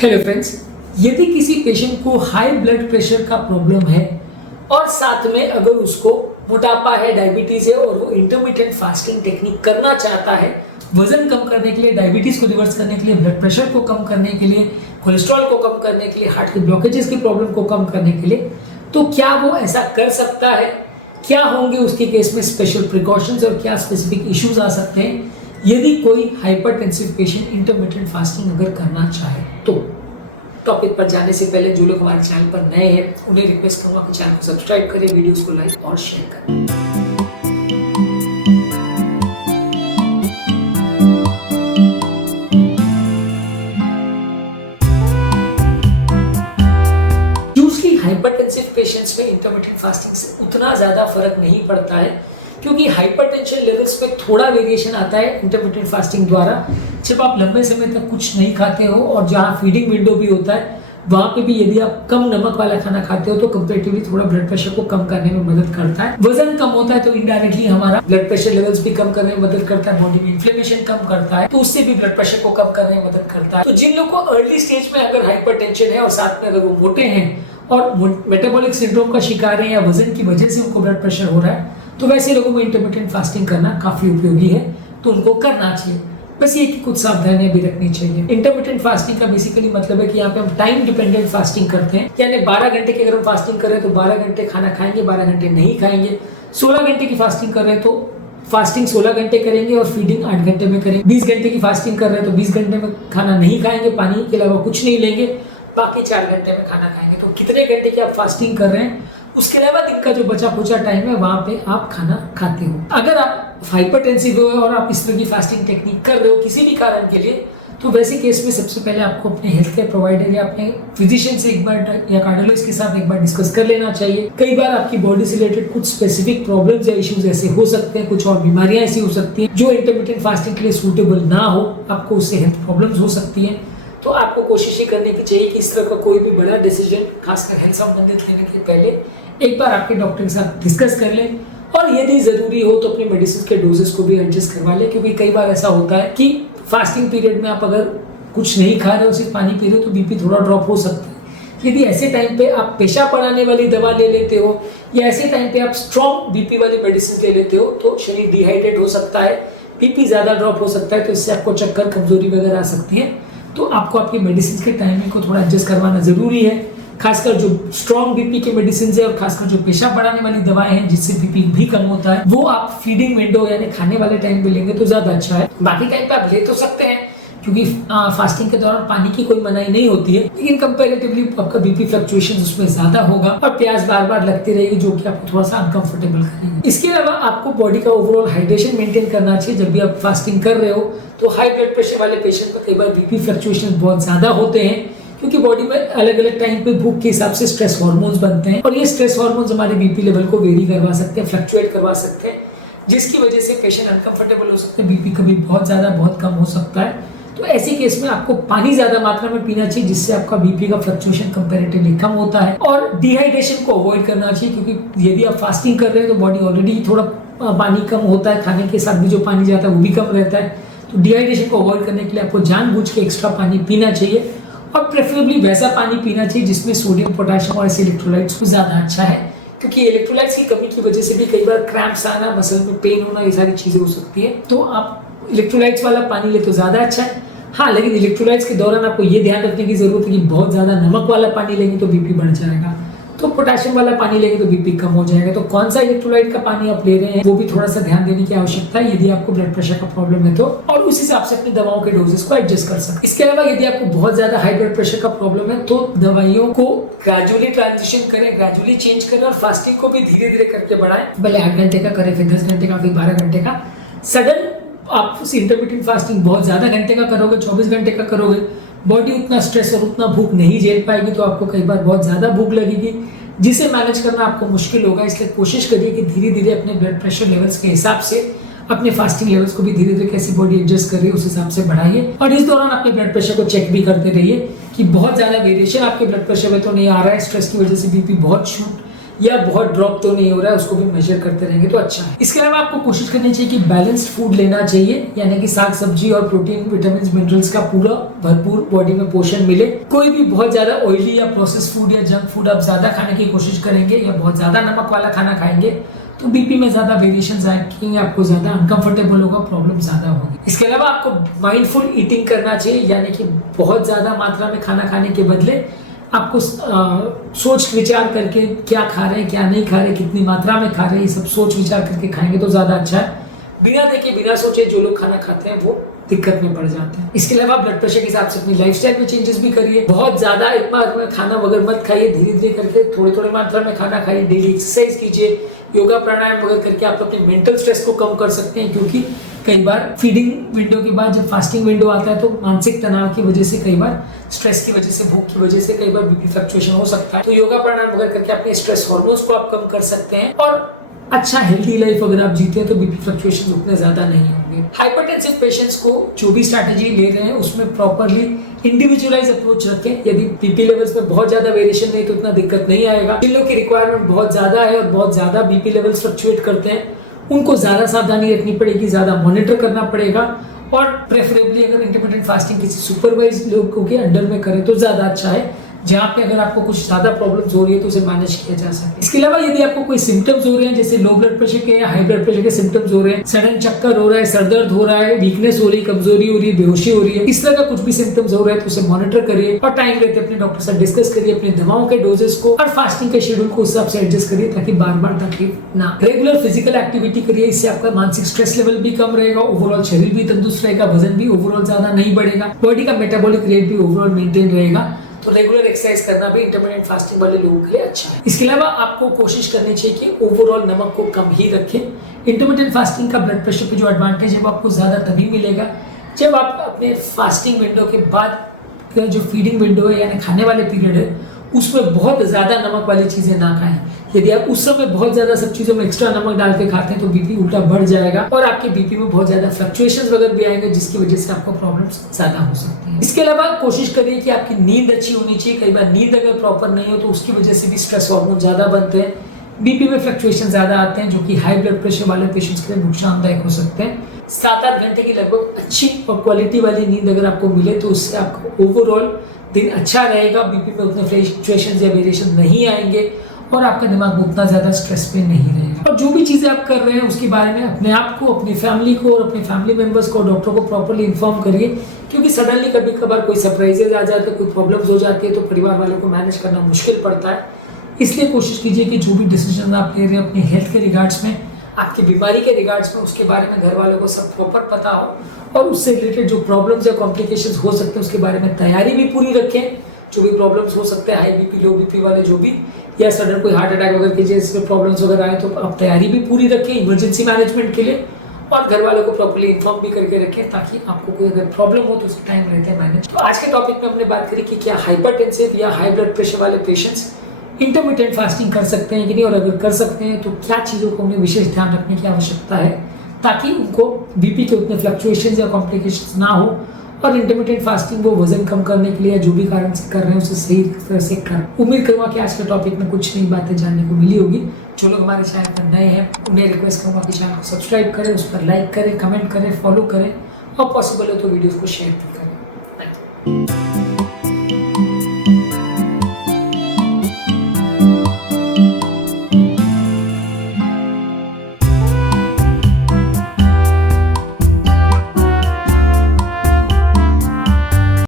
Hello friends, यदि किसी patient को हाई ब्लड प्रेशर का प्रॉब्लम है और साथ में अगर उसको मोटापा है, डायबिटीज है और वो इंटरमिटेंट फास्टिंग टेक्निक करना चाहता है, वजन कम करने के लिए, डायबिटीज को रिवर्स करने के लिए, ब्लड प्रेशर को कम करने के लिए, कोलेस्ट्रॉल को कम करने के लिए, हार्ट के ब्लॉकेजेस की प्रॉब्लम को कम करने के लिए, तो क्या वो ऐसा कर सकता है? क्या होंगे उसके केस में स्पेशल प्रिकॉशंस और क्या स्पेसिफिक इश्यूज आ सकते हैं यदि कोई हाइपरटेंसिव पेशेंट इंटरमिटेंट फास्टिंग अगर करना चाहे? तो टॉपिक पर जाने से पहले जो लोग हमारे चैनल पर नए हैं उन्हें रिक्वेस्ट करूंगा कि चैनल को सब्सक्राइब करें, वीडियोस को लाइक और शेयर करें। यूजुअली हाइपरटेंसिव पेशेंट्स में इंटरमिटेंट फास्टिंग से उतना ज्यादा फर्क नहीं पड़ता है, क्योंकि हाइपरटेंशन लेवल्स में थोड़ा वेरिएशन आता है इंटरमिटेंट फास्टिंग द्वारा। जब आप लंबे समय तक कुछ नहीं खाते हो और जहाँ फीडिंग विंडो भी होता है वहाँ पे भी यदि आप कम नमक वाला खाना खाते हो तो कंपैरेटिवली थोड़ा ब्लड प्रेशर को कम करने में मदद करता है। वजन कम होता है तो इनडायरेक्टली हमारा ब्लड प्रेशर लेवल्स भी कम करने में मदद करता है, बॉडी में इन्फ्लेमेशन कम करता है तो उससे भी ब्लड प्रेशर को कम करने में मदद करता है। तो जिन लोगों को अर्ली स्टेज में अगर हाइपरटेंशन है और साथ में अगर वो मोटे हैं और मेटाबॉलिक सिंड्रोम का शिकार है या वजन की वजह से उनको ब्लड प्रेशर हो रहा है, तो वैसे लोगों को इंटरमिटेंट फास्टिंग करना काफी उपयोगी है, तो उनको करना चाहिए। बस ये कि कुछ सावधानियां भी रखनी चाहिए। इंटरमिटेंट फास्टिंग का बेसिकली मतलब है कि यहाँ पे हम टाइम डिपेंडेंट फास्टिंग करते हैं, यानी 12 घंटे की अगर हम फास्टिंग कर रहे हैं तो 12 घंटे खाना खाएंगे, 12 घंटे नहीं खाएंगे। 16 घंटे की फास्टिंग कर रहे हैं तो फास्टिंग 16 घंटे करेंगे और फीडिंग 8 घंटे में करेंगे। 20 घंटे की फास्टिंग कर रहे हैं तो 20 घंटे में खाना नहीं खाएंगे, पानी के अलावा कुछ नहीं लेंगे, बाकी 4 घंटे में खाना खाएंगे। तो कितने घंटे की आप फास्टिंग कर रहे हैं, उसके अलावा दिन का जो बचा खुचा टाइम है वहां पे आप खाना खाते हो। अगर आप हाइपरटेंसिव हो और आप इस तरह की फास्टिंग टेक्निक कर रहे हो किसी भी कारण के लिए, तो वैसे केस में सबसे पहले आपको अपने हेल्थ केयर प्रोवाइडर या अपने फिजिशियन से एक बार या कार्डियोलॉजिस्ट के साथ एक बार डिस्कस कर लेना चाहिए। कई बार आपकी बॉडी से रिलेटेड कुछ स्पेसिफिक प्रॉब्लम्स या इश्यूज ऐसे हो सकते हैं, कुछ और बीमारियां ऐसी हो सकती हैं जो इंटरमिटेंट फास्टिंग के लिए सूटेबल ना हो, आपको उससे हेल्थ प्रॉब्लम्स हो सकती हैं। तो आपको कोशिश ही करने की चाहिए कि इस तरह का कोई भी बड़ा डिसीजन खासकर हेल्थ संबंधित लेने के पहले एक बार आपके डॉक्टर के साथ डिस्कस कर लें और यदि जरूरी हो तो अपनी मेडिसिन के डोजेस को भी एडजस्ट करवा लें, क्योंकि कई बार ऐसा होता है कि फास्टिंग पीरियड में आप अगर कुछ नहीं खा रहे हो, सिर्फ पानी पी रहे हो, तो बीपी थोड़ा ड्रॉप हो सकता है। यदि ऐसे टाइम पे आप पेशाब बढ़ाने वाली दवा ले लेते हो या ऐसे टाइम पे आप स्ट्रॉन्ग बीपी वाली मेडिसिन ले लेते हो तो शरीर डिहाइड्रेट हो सकता है, बीपी ज्यादा ड्रॉप हो सकता है, तो इससे आपको चक्कर, कमजोरी वगैरह आ सकती है। तो आपको आपकी मेडिसिन के टाइमिंग को थोड़ा एडजस्ट करवाना जरूरी है। खासकर जो स्ट्रॉन्ग बीपी के मेडिसिन है और खासकर जो पेशाब बढ़ाने वाली दवाएं हैं जिससे बीपी भी कम होता है, वो आप फीडिंग विंडो यानी खाने वाले टाइम पे लेंगे तो ज्यादा अच्छा है। बाकी टाइम पे आप ले तो सकते हैं क्योंकि फास्टिंग के दौरान पानी की कोई मनाही नहीं होती है, लेकिन कंपैरेटिवली आपका बीपी फ्लक्चुएशन उसमें ज्यादा होगा और प्यास बार बार लगती रहेगी जो कि आपको थोड़ा सा अनकंफर्टेबल करेगी। इसके अलावा आपको बॉडी का ओवरऑल हाइड्रेशन मेंटेन करना चाहिए। जब भी आप फास्टिंग कर रहे हो तो हाई ब्लड प्रेशर वाले पेशेंट को कई बार बीपी फ्लक्चुएशन बहुत ज्यादा होते हैं, क्योंकि बॉडी में अलग अलग टाइम पे भूख के हिसाब से स्ट्रेस हार्मोन्स बनते हैं और ये स्ट्रेस हार्मोन्स हमारे बीपी लेवल को वेरी करवा सकते हैं, फ्लक्चुएट करवा सकते हैं, जिसकी वजह से पेशेंट अनकंफर्टेबल हो सकते हैं, बीपी कभी बहुत ज्यादा बहुत कम हो सकता है। तो ऐसे केस में आपको पानी ज्यादा मात्रा में पीना चाहिए, जिससे आपका बीपी का फ्लक्चुएशन कंपैरेटिवली कम होता है। और डिहाइड्रेशन को अवॉइड करना चाहिए, क्योंकि यदि आप फास्टिंग कर रहे हैं तो बॉडी ऑलरेडी थोड़ा पानी कम होता है, खाने के साथ भी जो पानी जाता है वो भी कम रहता है। तो डिहाइड्रेशन को अवॉइड करने के लिए आपको जानबूझ के एक्स्ट्रा पानी पीना चाहिए और प्रेफरेबली वैसा पानी पीना चाहिए जिसमें सोडियम, पोटेशियम और इलेक्ट्रोलाइट्स ज्यादा अच्छा है, क्योंकि इलेक्ट्रोलाइट्स की कमी की वजह से भी कई बार क्रैम्प्स आना, मसल में पेन होना, ये सारी चीजें हो सकती है। तो आप इलेक्ट्रोलाइट्स वाला पानी ले तो ज्यादा अच्छा है। हाँ, लेकिन इलेक्ट्रोलाइट्स के दौरान आपको ये ध्यान रखने की जरूरत है कि बहुत ज्यादा नमक वाला पानी लेंगे तो बीपी बढ़ जाएगा, तो पोटेशियम वाला पानी लेंगे तो बीपी कम हो जाएगा। तो कौन सा इलेक्ट्रोलाइट का पानी आप ले रहे हैं वो भी थोड़ा सा ध्यान देने की आवश्यकता है यदि आपको ब्लड प्रेशर का प्रॉब्लम है तो, और उस हिसाब से अपनी दवाओं के डोजेस को एडजस्ट कर सकते। इसके अलावा यदि आपको बहुत ज्यादा हाई ब्लड प्रेशर का प्रॉब्लम है तो दवाइयों को ग्रेजुअली ट्रांजिशन करें, ग्रेजुअली चेंज करें और फास्टिंग को भी धीरे धीरे करके बढ़ाएं। पहले 8 घंटे का करें, फिर 10 घंटे का, फिर 12 घंटे का। सडन आप इंटरमिटेंट फास्टिंग बहुत ज्यादा घंटे का करोगे, 24 घंटे का करोगे, बॉडी उतना स्ट्रेस और उतना भूख नहीं झेल पाएगी, तो आपको कई बार बहुत ज्यादा भूख लगेगी, जिसे मैनेज करना आपको मुश्किल होगा। इसलिए कोशिश करिए कि धीरे धीरे अपने ब्लड प्रेशर लेवल्स के हिसाब से अपने फास्टिंग लेवल्स को भी धीरे धीरे कैसी बॉडी एडजस्ट कर रही है उस हिसाब से बढ़ाइए। और इस दौरान अपने ब्लड प्रेशर को चेक भी करते रहिए कि बहुत ज्यादा वेरिएशन आपके ब्लड प्रेशर में तो नहीं आ रहा है, स्ट्रेस की वजह से बीपी बहुत शूट या बहुत ड्रॉप तो नहीं हो रहा है, उसको भी मेजर करते रहेंगे तो अच्छा है। इसके अलावा आपको कोशिश करनी चाहिए कि बैलेंस्ड फूड लेना चाहिए, यानी कि साग सब्जी और प्रोटीन विटामिन मिनरल्स का पूरा भरपूर बॉडी में पोषण मिले। कोई भी बहुत ज्यादा ऑयली या प्रोसेस फूड या जंक फूड आप ज्यादा खाने की कोशिश करेंगे या बहुत ज्यादा नमक वाला खाना खाएंगे तो बीपी में ज्यादा वेरिएशन आएंगे, आपको ज्यादा अनकंफर्टेबल होगा, प्रॉब्लम ज्यादा होगी। इसके अलावा आपको माइंडफुल ईटिंग करना चाहिए, यानी कि बहुत ज्यादा मात्रा में खाना खाने के बदले आपको सोच विचार करके क्या खा रहे हैं क्या नहीं खा रहे, कितनी मात्रा में खा रहे हैं, ये सब सोच विचार करके खाएंगे तो ज्यादा अच्छा है। बिना देखे बिना सोचे जो लोग खाना खाते हैं वो दिक्कत में पड़ जाते हैं। इसके अलावा ब्लड प्रेशर के हिसाब से अपनी लाइफस्टाइल में चेंजेस भी करिए। बहुत ज्यादा एक बार में खाना वगैरह मत खाइए, धीरे धीरे करके थोड़ी थोड़ी मात्रा में खाना खाइए। डेली एक्सरसाइज कीजिए, योगा प्राणायाम वगैरह करके आप अपने मेंटल स्ट्रेस को कम कर सकते हैं, क्योंकि कई बार फीडिंग विंडो के बाद जब फास्टिंग विंडो आता है तो मानसिक तनाव की वजह से, कई बार स्ट्रेस की वजह से, भूख की वजह से कई बार बीपी फ्लक्चुएशन हो सकता है। तो योगा प्राणायाम वगैरह करके अपने स्ट्रेस हार्मोन्स को आप कम कर सकते हैं और अच्छा हेल्दी लाइफ अगर आप जीते हैं तो बीपी फ्लक्चुएशन उतने ज्यादा नहीं होंगे। हाइपरटेंसिव पेशेंट्स को जो भी स्ट्रैटेजी ले रहे हैं उसमें प्रॉपरली इंडिविजुअलाइज अप्रोच रखें। यदि बीपी लेवल्स में बहुत ज्यादा वेरिएशन नहीं तो उतना दिक्कत नहीं आएगा। जिन लोगों की रिक्वायरमेंट बहुत ज्यादा है और बहुत ज्यादा बीपी लेवल्स फ्लक्चुएट करते हैं उनको ज्यादा सावधानी रखनी पड़ेगी, ज्यादा मॉनिटर करना पड़ेगा और प्रेफरेबली अगर इंटरमिटेंट फास्टिंग किसी सुपरवाइज लोगों के अंडर में करें तो ज्यादा अच्छा है, जहाँ पे अगर आपको कुछ ज्यादा प्रॉब्लम्स हो रही है तो उसे मैनेज किया जा सके। इसके अलावा यदि आपको कोई सिम्टम्स हो रहे हैं, जैसे लो ब्लड प्रेशर के या हाई ब्लड प्रेशर के सिम्टम्स हो रहे हैं, सडन चक्कर हो रहा है, सरदर्द हो रहा है, वीकनेस हो रही है, कमजोरी हो रही है, बेहोशी हो रही है, इस तरह का कुछ भी सिम्टम्स हो रहा है तो उसे मॉनिटर करिए और टाइम रहते अपने डॉक्टर से डिस्कस करिए अपनी दवाओं के डोजेस को और फास्टिंग के शेड्यूल को उस हिसाब से एडजस्ट करिए ताकि बार बार तकलीफ ना। रेगुलर फिजिकल एक्टिविटी करिए, इससे आपका मानसिक स्ट्रेस लेवल भी कम रहेगा, ओवरऑल शरीर भी तंदुरुस्त रहेगा, वजन भी ओवरऑल ज्यादा नहीं बढ़ेगा, बॉडी का मेटाबॉलिक रेट भी ओवरऑल मेंटेन रहेगा। तो रेगुलर एक्सरसाइज करना भी इंटरमिटेंट फास्टिंग वाले लोगों के लिए अच्छा है। इसके अलावा आपको कोशिश करनी चाहिए कि ओवरऑल नमक को कम ही रखें। इंटरमिटेंट फास्टिंग का ब्लड प्रेशर पे जो एडवांटेज है वो आपको ज्यादा तभी मिलेगा जब आप अपने फास्टिंग विंडो के बाद का जो फीडिंग विंडो है यानी खाने वाले पीरियड है उसमें बहुत ज्यादा नमक वाली चीजें ना खाएं। यदि आप उस समय बहुत ज्यादा सब चीजों में एक्स्ट्रा नमक डाल के खाते हैं तो बीपी उल्टा बढ़ जाएगा और आपके बीपी में बहुत ज्यादा फ्लक्चुएशंस वगैरह भी आएंगे, जिसकी वजह से आपको प्रॉब्लम्स ज्यादा हो सकती है। इसके अलावा कोशिश करिए कि आपकी नींद अच्छी होनी चाहिए। कई बार नींद अगर प्रॉपर नहीं हो तो उसकी वजह से भी स्ट्रेस हार्मोन ज्यादा बनते हैं, बीपी में फ्लक्चुएशन ज्यादा आते हैं, जो कि हाई ब्लड प्रेशर वाले पेशेंट्स के लिए नुकसानदायक हो सकते हैं। 7-8 घंटे की लगभग अच्छी और क्वालिटी वाली नींद अगर आपको मिले तो उससे आपका ओवरऑल दिन अच्छा रहेगा, बीपी में उतने फ्लक्चुएशंस या वेरिएशन नहीं आएंगे और आपका दिमाग में उतना ज्यादा स्ट्रेस पे नहीं रहेगा। और जो भी चीजें आप कर रहे हैं उसके बारे में अपने आप को, अपनी फैमिली को और अपने फैमिली मेंबर्स को, डॉक्टर को प्रॉपर्ली इन्फॉर्म करिए, क्योंकि सडनली कभी कभार कोई सरप्राइजेज आ जाते हैं, कोई प्रॉब्लम्स हो जाती है तो परिवार वालों को मैनेज करना मुश्किल पड़ता है। इसलिए कोशिश कीजिए कि जो भी डिसीजन आप ले रहे हैं अपने हेल्थ के रिगार्ड्स में, आपकी बीमारी के रिगार्ड्स में, उसके बारे में घर वालों को सब प्रॉपर पता हो और उससे रिलेटेड जो प्रॉब्लम्स या कॉम्प्लिकेशंस हो सकते हैं उसके बारे में तैयारी भी पूरी रखें। जो भी प्रॉब्लम्स हो सकते हैं, हाई बीपी, लो बीपी वाले जो भी, या सडन कोई हार्ट अटैक वगैरह की जैसे प्रॉब्लम्स वगैरह आए तो आप तैयारी भी पूरी रखें इमरजेंसी मैनेजमेंट के लिए और घर वालों को प्रॉपर्ली इन्फॉर्म भी करके रखें ताकि आपको कोई अगर प्रॉब्लम हो तो उसके टाइम रहते हैं मैनेज। तो आज के टॉपिक में हमने बात करी कि क्या हाइपरटेंसिव या हाई ब्लड प्रेशर वाले पेशेंट्स इंटरमिटेंट फास्टिंग कर सकते हैं कि नहीं, और अगर कर सकते हैं तो क्या चीज़ों को उन्हें विशेष ध्यान रखने की आवश्यकता है ताकि उनको बीपी के उतने फ्लक्चुएशंस या कॉम्प्लिकेशंस ना हो और इंटरमिटेंट फास्टिंग वो वजन कम करने के लिए जो भी कारण से कर रहे हैं उसे सही तरह से कर। उम्मीद करूँगा कि आज के टॉपिक में कुछ नई बातें जानने को मिली होगी। जो लोग हमारे चैनल पर नए हैं उन्हें रिक्वेस्ट करूँगा कि चैनल को सब्सक्राइब करें, उस पर लाइक करें, कमेंट करें, फॉलो करें और पॉसिबल हो तो वीडियोज़ को शेयर भी करें।